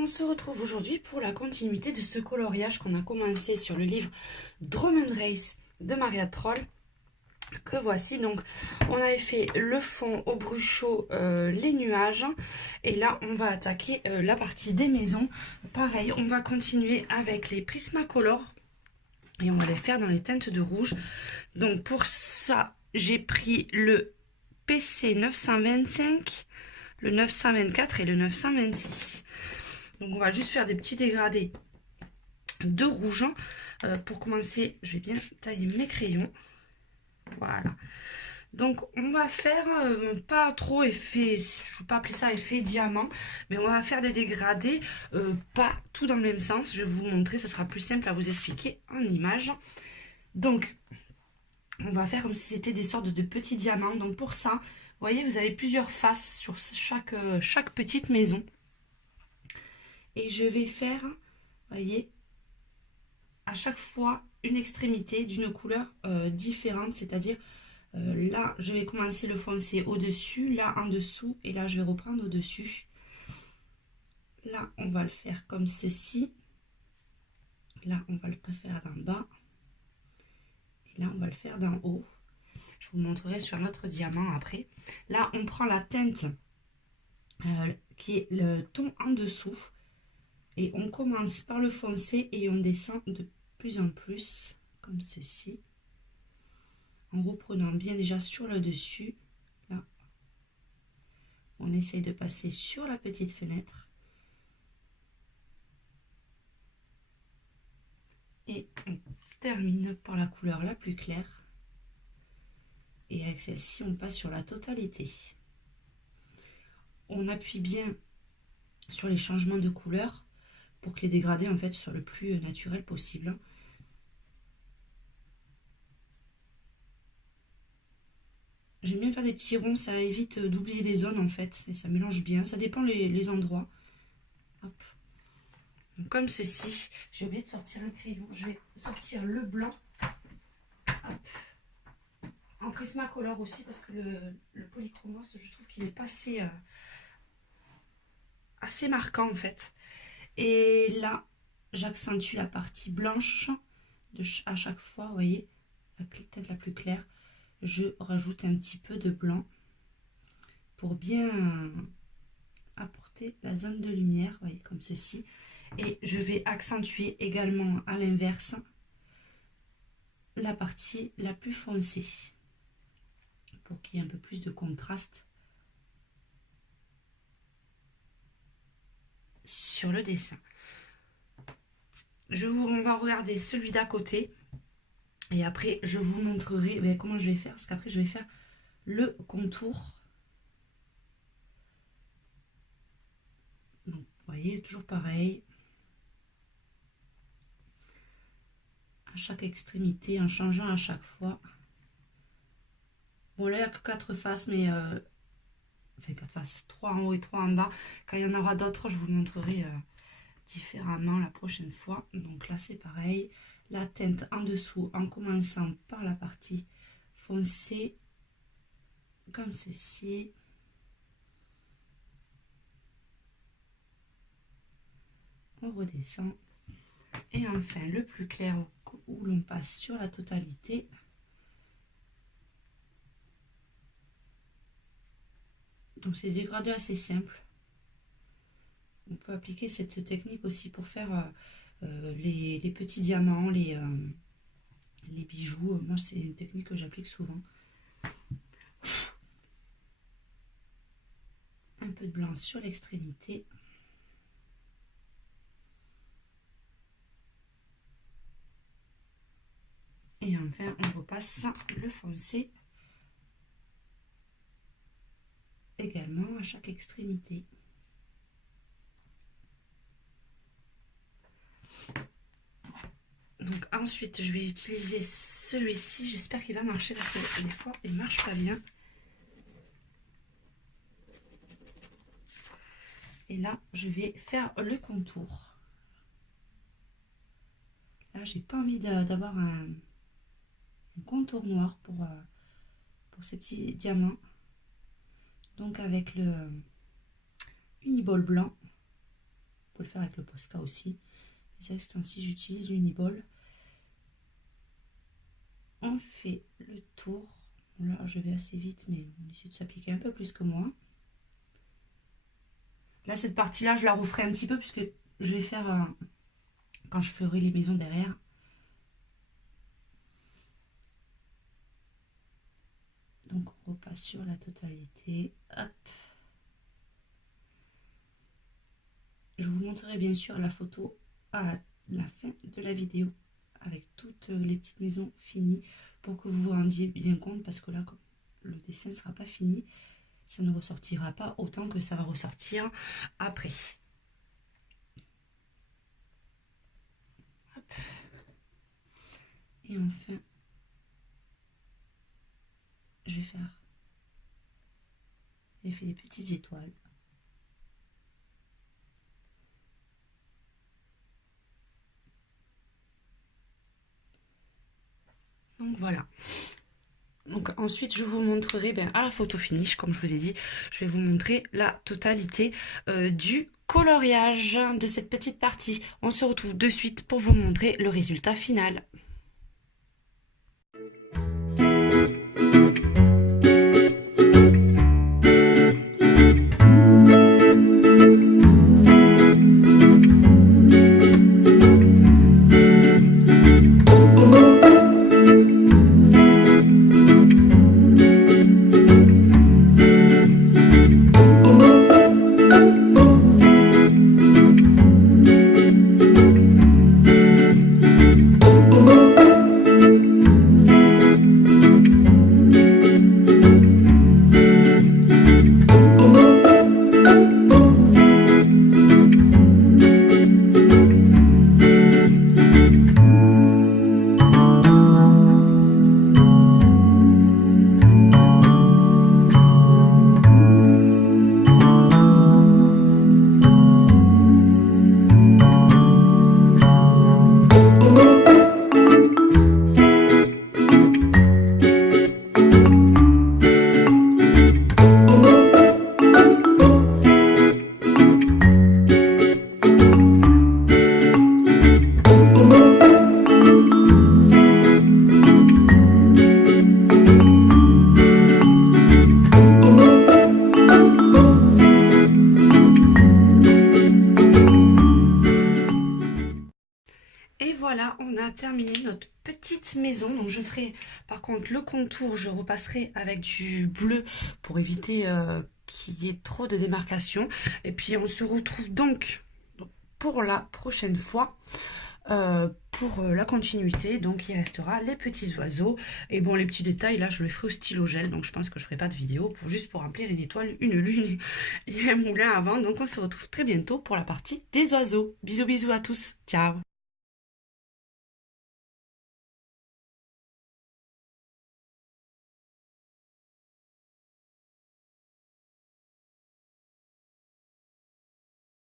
on se retrouve aujourd'hui pour la continuité de ce coloriage qu'on a commencé sur le livre Drum and Race de Maria Troll, que voici. Donc on avait fait le fond au bruchot, les nuages, et là on va attaquer la partie des maisons. Pareil, on va continuer avec les Prismacolor et on va les faire dans les teintes de rouge. Donc pour ça, j'ai pris le PC 925, le 924 et le 926. Donc on va juste faire des petits dégradés de rouge. Pour commencer, je vais bien tailler mes crayons. Voilà. Donc on va faire pas trop effet, je ne veux pas appeler ça effet diamant, mais on va faire des dégradés, pas tout dans le même sens. Je vais vous montrer, ça sera plus simple à vous expliquer en image. Donc on va faire comme si c'était des sortes de petits diamants. Donc pour ça, vous voyez, vous avez plusieurs faces sur chaque petite maison. Et je vais faire, vous voyez, à chaque fois une extrémité d'une couleur différente, c'est-à-dire là je vais commencer le foncé au-dessus, là en dessous, et là je vais reprendre au-dessus. Là on va le faire comme ceci, là on va le faire d'en bas, et là on va le faire d'en haut. Je vous montrerai sur notre diamant après. Là on prend la teinte qui est le ton en dessous, et on commence par le foncé et on descend de plus en plus comme ceci, en reprenant bien déjà sur le dessus. Là on essaye de passer sur la petite fenêtre et on termine par la couleur la plus claire, et avec celle-ci on passe sur la totalité. On appuie bien sur les changements de couleur pour que les dégradés en fait soient le plus naturel possible. J'aime bien faire des petits ronds, ça évite d'oublier des zones en fait, et ça mélange bien, ça dépend les endroits. Hop. Donc, comme ceci, j'ai oublié de sortir le crayon, je vais sortir le blanc. Hop. En Prismacolor aussi, parce que le polychromos, je trouve qu'il est pas assez marquant en fait. Et là, j'accentue la partie blanche à chaque fois, vous voyez, la teinte la plus claire. Je rajoute un petit peu de blanc pour bien apporter la zone de lumière, vous voyez, comme ceci. Et je vais accentuer également à l'inverse la partie la plus foncée pour qu'il y ait un peu plus de contraste sur le dessin. On va regarder celui d'à côté et après je vous montrerai comment je vais faire, parce qu'après je vais faire le contour. Donc, vous voyez, toujours pareil, à chaque extrémité, en changeant à chaque fois. Bon, là il n'y a que 4 faces, mais enfin 4 faces, 3 en haut et 3 en bas. Quand il y en aura d'autres, je vous le montrerai différemment la prochaine fois. Donc là c'est pareil, la teinte en dessous en commençant par la partie foncée comme ceci. On redescend et enfin le plus clair où l'on passe sur la totalité. Donc c'est des dégradés assez simples. On peut appliquer cette technique aussi pour faire les petits diamants, les bijoux. Moi c'est une technique que j'applique souvent. Un peu de blanc sur l'extrémité. Et enfin on repasse le foncé également à chaque extrémité. Donc ensuite je vais utiliser celui-ci, j'espère qu'il va marcher parce que des fois il marche pas bien. Et là je vais faire le contour. Là j'ai pas envie d'avoir un contour noir pour ces petits diamants. Donc avec le uniball blanc, peux le faire avec le Posca aussi. Les extensifs, j'utilise l'Uniball. On fait le tour. Là, je vais assez vite, mais on essaie de s'appliquer un peu plus que moi. Là, cette partie-là, je la referai un petit peu puisque je vais faire, quand je ferai les maisons derrière. Donc, on repasse sur la totalité. Hop. Je vous montrerai bien sûr la photo à la fin de la vidéo avec toutes les petites maisons finies pour que vous vous rendiez bien compte, parce que là, comme le dessin ne sera pas fini, ça ne ressortira pas autant que ça va ressortir après. Hop. Et enfin, j'ai fait des petites étoiles. Donc voilà. Donc ensuite, je vous montrerai à la photo finish, comme je vous ai dit, je vais vous montrer la totalité du coloriage de cette petite partie. On se retrouve de suite pour vous montrer le résultat final. Et voilà, on a terminé notre petite maison. Donc je ferai par contre le contour, je repasserai avec du bleu pour éviter qu'il y ait trop de démarcation. Et puis on se retrouve donc pour la prochaine fois. Pour la continuité, donc il restera les petits oiseaux et bon, les petits détails là je les ferai au stylo gel, donc je pense que je ferai pas de vidéo juste pour remplir une étoile, une lune et un moulin avant. Donc on se retrouve très bientôt pour la partie des oiseaux. Bisous bisous à tous, ciao.